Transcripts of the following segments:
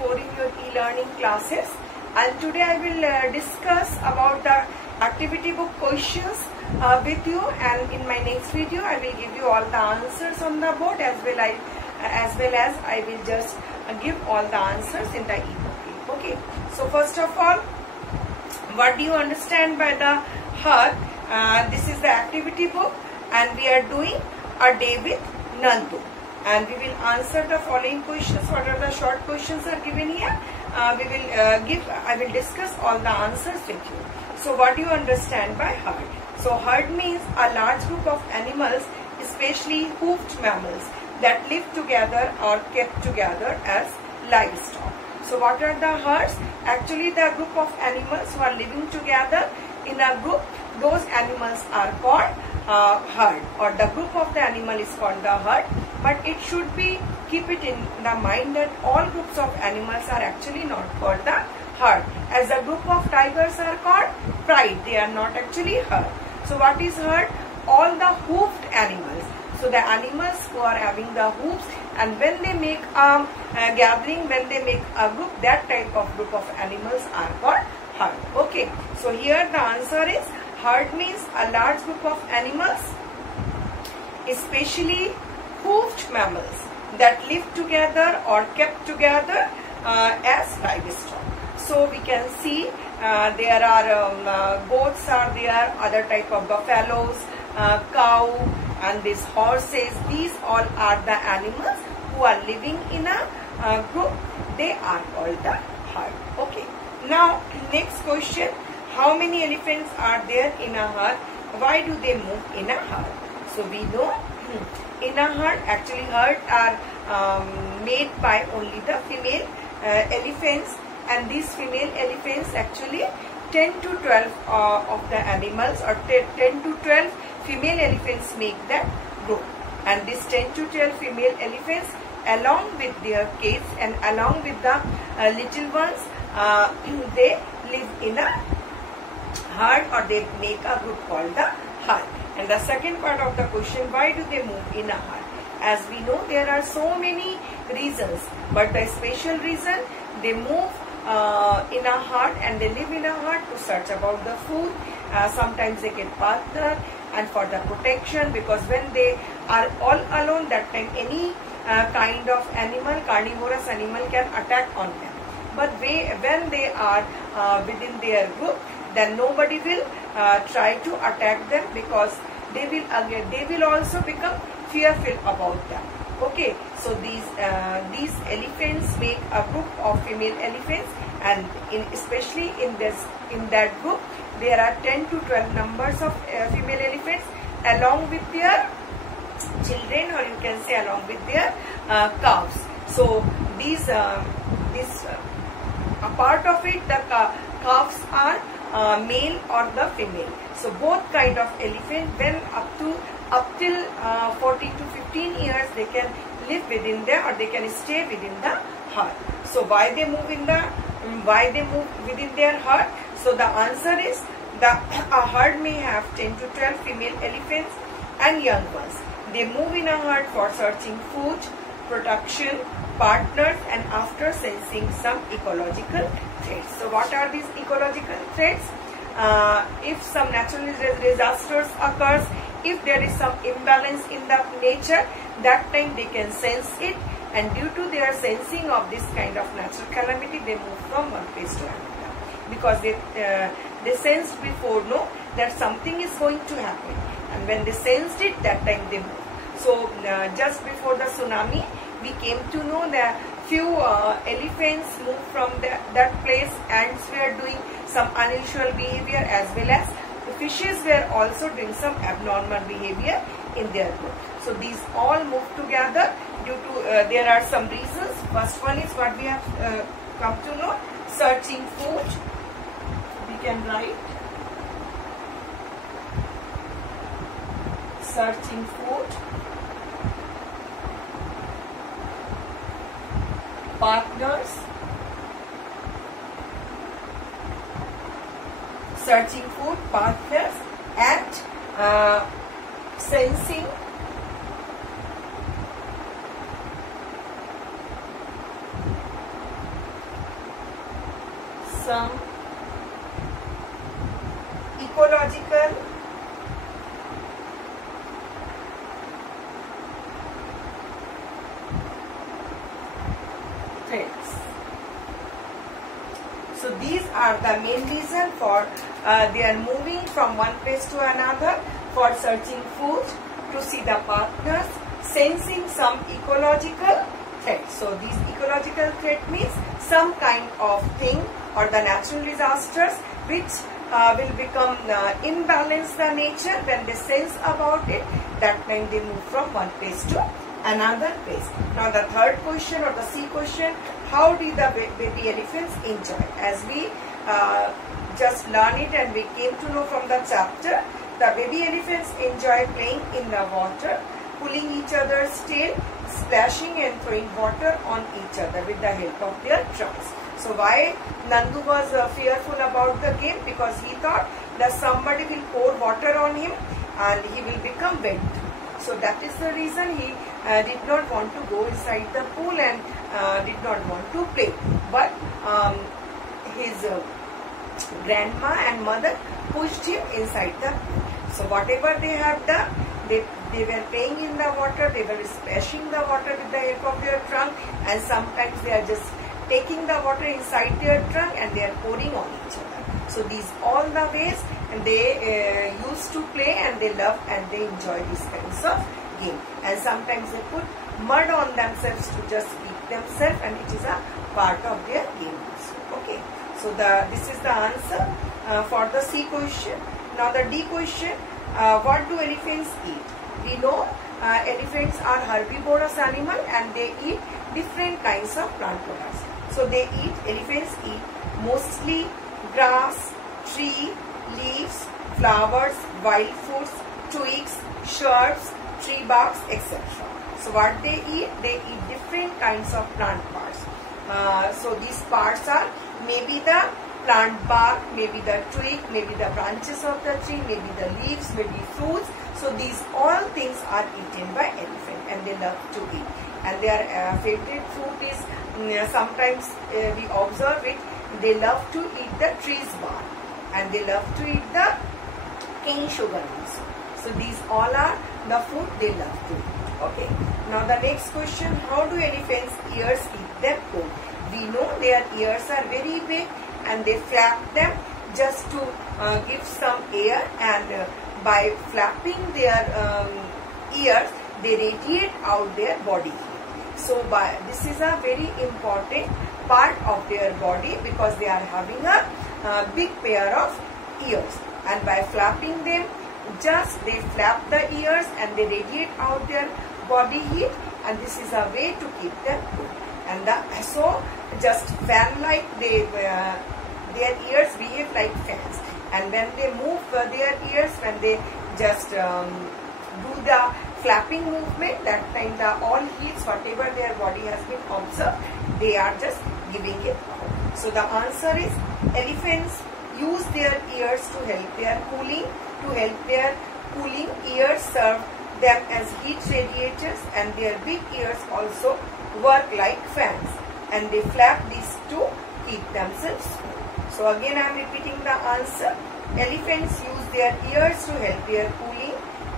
4 in your e-learning classes, and today I will discuss about the activity book questions with you, and in my next video I will give you all the answers on the board as well as I will just give all the answers in the e-book. Okay, so first of all, what do you understand by the heart? This is the activity book and we are doing a day with Nandu, and we will answer the following questions. What are the short questions are given here? I will discuss all the answers with you. So what do you understand by herd? So herd means a large group of animals, especially hoofed mammals, that live together or kept together as livestock. So what are the herds? Actually the group of animals who are living together in a group, those animals are called herd, or the group of the animal is called the herd. But it should be, keep it in the mind that all groups of animals are actually not called the herd. As the group of tigers are called pride, they are not actually herd. So what is herd? All the hoofed animals. So the animals who are having the hoofs, and when they make a gathering, when they make a group, that type of group of animals are called herd. Okay, so here the answer is herd means a large group of animals, especially hoofed mammals, that live together or kept together as livestock. So we can see there are goats are there, other type of buffaloes, cow, and these horses. These all are the animals who are living in a group. They are called the herd. Okay. Now next question: how many elephants are there in a herd? Why do they move in a herd? So we know in a herd, actually herds are made by only the female elephants, and these female elephants actually 10 to 12 of the animals, or 10 to 12 female elephants make that group, and these 10 to 12 female elephants along with their kids and along with the little ones, they live in a herd, or they make a group called the herd. And the second part of the question, why do they move in a herd? As we know, there are so many reasons, but the special reason they move in a herd and they live in a herd to search about the food. Sometimes they get partner, and for the protection, because when they are all alone, that time any kind of animal, carnivorous animal, can attack on them. But when they are within their group, then nobody will try to attack them, because they will also become fearful about them. Okay, so these elephants make a group of female elephants, and especially in that group there are 10 to 12 numbers of female elephants along with their children, or you can say along with their calves. So this a part of it, the calves are male or the female. So both kind of elephant, when up till 14 to 15 years, they can live within there, or they can stay within the herd. So why they move within their herd? So the answer is a herd may have 10 to 12 female elephants and young ones. They move in a herd for searching food, protection, partners, and after sensing some ecological threats. So what are these ecological threats? If some natural disasters occurs, if there is some imbalance in the nature, that time they can sense it, and due to their sensing of this kind of natural calamity, they move from one place to another, because they sensed before, no, that something is going to happen, and when they sensed it, that time they move. So just before the tsunami, we came to know that few elephants moved from that place. Ants were doing some unusual behavior, as well as the fishes were also doing some abnormal behavior in their group. So these all move together due to there are some reasons. First one is what we have come to know: searching food. We can write searching food, partners, searching food, partners, and sensing some ecological threats. So these are the main reason for they are moving from one place to another for searching food, to see the partners, sensing some ecological threat. So these ecological threat means some kind of thing or the natural disasters which will become imbalance the nature. When they sense about it, that time they move from one place to another place. Now the third question or the C question, how do the baby elephants enjoy? As we just learn it and we came to know from the chapter, the baby elephants enjoy playing in the water, pulling each other's tail, splashing and throwing water on each other with the help of their trunks. So why Nandu was fearful about the game? Because he thought that somebody will pour water on him and he will become wet. So that is the reason he did not want to go inside the pool and did not want to play. But his grandma and mother pushed him inside the pool. So whatever they have done, they were playing in the water, they were splashing the water with the help of their trunk, and sometimes they are just taking the water inside their trunk and they are pouring on each other. So these all the ways, and they used to play and they love and they enjoy these kinds of game. And sometimes they put mud on themselves to just keep themselves, and it is a part of their game also. Okay, so this is the answer for the C question. Now the D question, what do elephants eat? We know elephants are herbivorous animal and they eat different kinds of plant products. So elephants eat mostly grass, tree, leaves, flowers, wild fruits, twigs, shrubs, tree barks, etc. So what they eat different kinds of plant parts. So these parts are maybe the plant bark, maybe the twig, maybe the branches of the tree, maybe the leaves, maybe fruits. So these all things are eaten by elephant and they love to eat. And their favorite fruit is, sometimes we observe it, they love to eat the tree's bark and they love to eat the cane sugar also. So these all are the food they love to eat. Okay. Now the next question, how do elephants' ears keep them cool? We know their ears are very big and they flap them just to give some air, and by flapping their ears they radiate out their body heat. So this is a very important part of their body because they are having a big pair of ears, and by flapping them, just they flap the ears and they radiate out their body heat, and this is a way to keep them cool. And so just fan like their ears behave like fans, and when they move their ears, when they just do the flapping movement, that time all heats whatever their body has been observed, they are just giving it out. So the answer is elephants use their ears to help their cooling. Ears serve them as heat radiators, and their big ears also work like fans, and they flap these to keep themselves cool. So again I am repeating the answer. Elephants use their ears to help their cooling.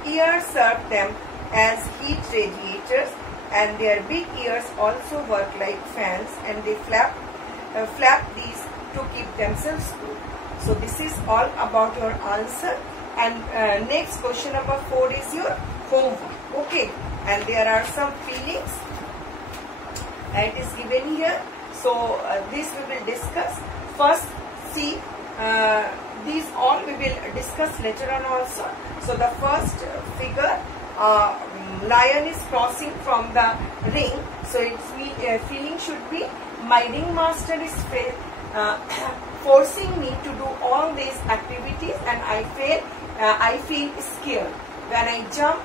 Ears serve them as heat radiators, and their big ears also work like fans, and they flap these to keep themselves cool. So this is all about your answer. And next question number 4 is your homework. Okay, and there are some feelings that is given here. So this we will discuss. First, see, these all we will discuss later on also. So the first figure, lion is crossing from the ring. So its feeling should be, my ringmaster is forcing me to do all these activities, and I feel scared when I jump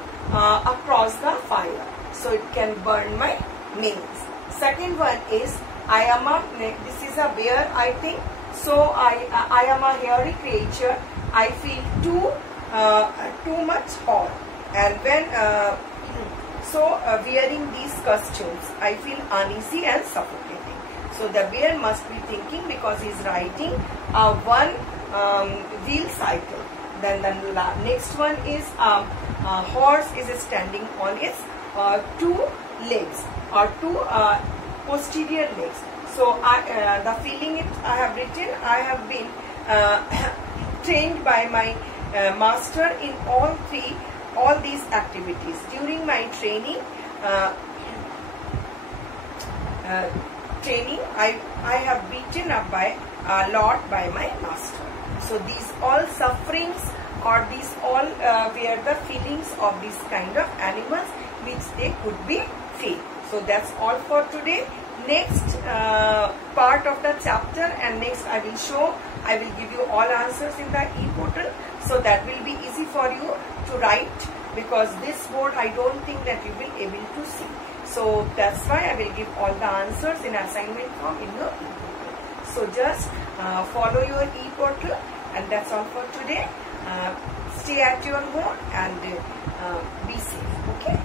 across the fire, so it can burn my nails. Second one is, this is a bear, I think. So I am a hairy creature. I feel too much hot, and when wearing these costumes, I feel uneasy and suffocating. So the bear must be thinking because he is riding a one wheel cycle. Then the next one is a horse is standing on its two legs or two posterior legs. So the feeling I have written, I have been trained by my master in all these activities. During my training, I have beaten up by a lot by my master. So these all sufferings or these all were the feelings of these kind of animals which they could be feel. So that's all for today. Next part of the chapter, and next I will give you all answers in the e-portal, so that will be easy for you to write, because this board I don't think that you will able to see. So that's why I will give all the answers in assignment form in your e-portal. So just follow your e-portal, and that's all for today. Stay at your home and be safe. Okay.